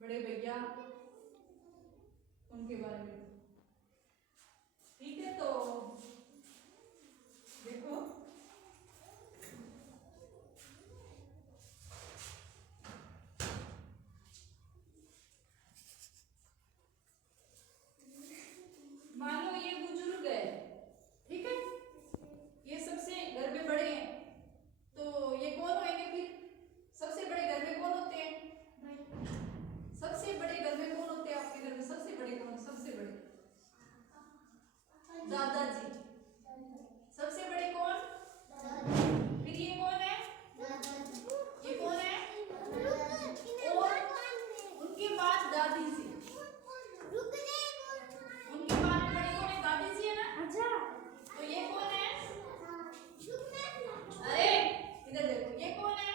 बड़े भैया उनके बारे में। ठीक है, तो देखो मान लो ये बुजुर्ग है, ठीक है, ये सबसे घर में बड़े हैं, तो ये कौन होंगे फिर? सबसे बड़े घर में कौन होते हैं? सबसे बड़े घर में कौन होते हैं? आपके घर में सबसे बड़े कौन? सबसे बड़े दादाजी। सबसे बड़े कौन? फिर ये कौन है? ये कौन है? और उनके बाद दादी जी। उनके बाद में बड़े कौन है? दादी जी है ना। अच्छा, तो ये कौन है? अरे इधर देखो, ये कौन है?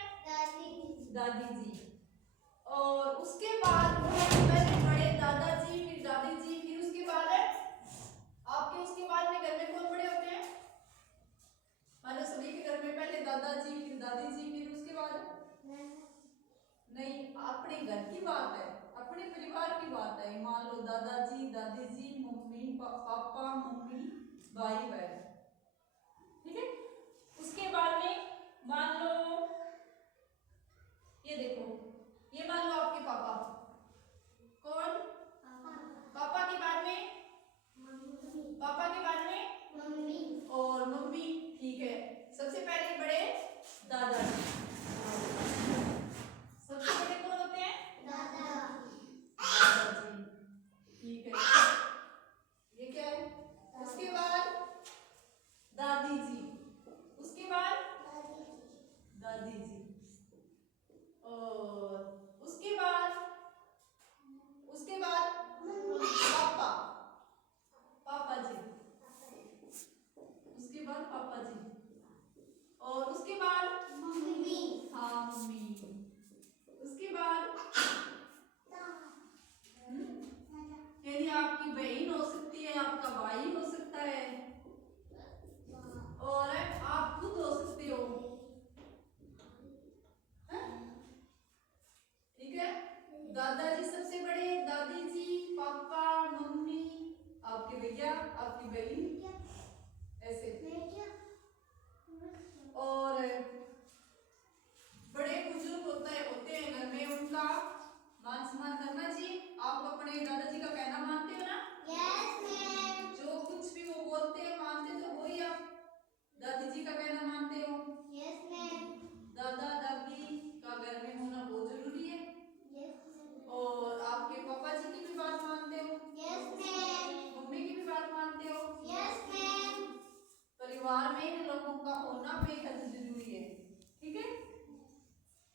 दादी जी। और उसके बाद पहले बड़े दादाजी, फिर दादी जी, फिर उसके बाद है आपके, उसके बाद में घर में कौन बड़े होते हैं? मान लो सभी के घर में पहले दादाजी, फिर दादी जी, फिर उसके बाद नहीं, अपने घर की बात है, अपने परिवार की बात है। मान लो दादाजी, दादी जी, मम्मी, पापा, मम्मी, भाई बहन, ठीक है। उसके बाद में मान लो ये देखो, ये मान लो आपके पापा। कौन? पापा के बाद में पापा के बाद में मम्मी और मम्मी, ठीक है। सबसे पहले बड़े दादाजी। सबसे बड़े कौन होते हैं? दादाजी, ठीक है। ये क्या है? उसके बाद दादी जी, उसके बाद दादी जी, और उसके बाद पापा, पापा जी, उसके बाद पापा जी, और उसके बाद मम्मी। हाँ मम्मी। उसके बाद यदि आपकी बहन हो सकती है, आपका भाई हो सकता है, और आप खुद हो सकते हो, ठीक है। दादाजी सबसे बड़े, दादी जी, पापा, मम्मी, आपके भैया, आपकी बहन, ऐसे। और बड़े बुजुर्ग होते हैं घर में, उनका मान सम्मान करना चाहिए। आप अपने दादाजी का कहना मानते हो ना? Yes ma'am. जो कुछ भी वो बोलते हैं मानते तो वही आप दादी जी का कहना मानते हो? Yes ma'am. दादा दादी का घर में होना बहुत जरूरी है। Yes ma'am. और आपके पापा जी की भी बात मानते हो? Yes ma'am. मम्मी की भी बात मानते हो? Yes ma'am. परिवार में इन लोगों का होना बेहद जरूरी है, ठीक है।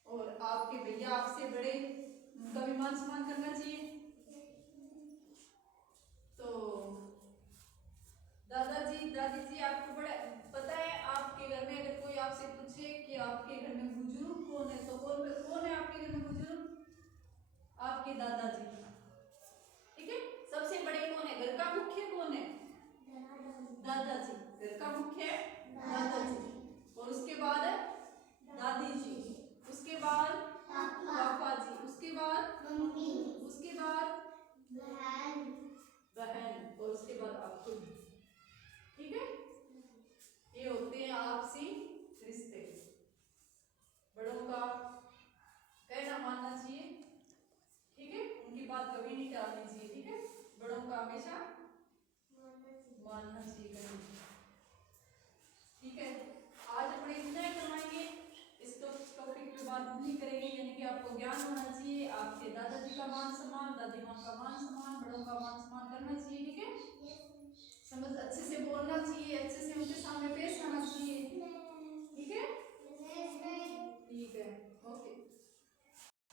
और आपके भैया आपसे बड़े, उनका भी मान सम्मान करना चाहिए। तो दादाजी, दादी जी, आपको बड़ा पता है, आपके घर में अगर कोई आपसे पूछे कि आपके घर में बुजुर्ग कौन है, तो कौन है आपके घर में बुजुर्ग? आपके दादाजी, ठीक है। सबसे बड़े कौन है? घर का मुख्य कौन है? दादाजी। घर का मुख्य है दादाजी, और उसके बाद दादी जी, उसके बाद पापा जी, उसके बाद मम्मी, उसके बाद बहन, और उसके बाद आप खुद, ठीक है। ये होते हैं आपसी रिश्ते। बड़ों का कहना मानना चाहिए, ठीक है। उनकी बात कभी नहीं टालनी चाहिए, ठीक है। बड़ों का हमेशा मानना चाहिए, ठीक है। आज अपने इतना ही करवाएंगे, इस टॉपिक पे बात नहीं करेंगे, यानी कि आपको ज्ञान होना चाहिए, आपके दादाजी का मान सम्मान, दादी माँ का मान सम्मान, बड़ों का मान सम्मान करना चाहिए, ठीक है। समझ अच्छे से बोलना चाहिए, अच्छे से उनके सामने पेश आना चाहिए, ठीक है। ठीक है, ओके।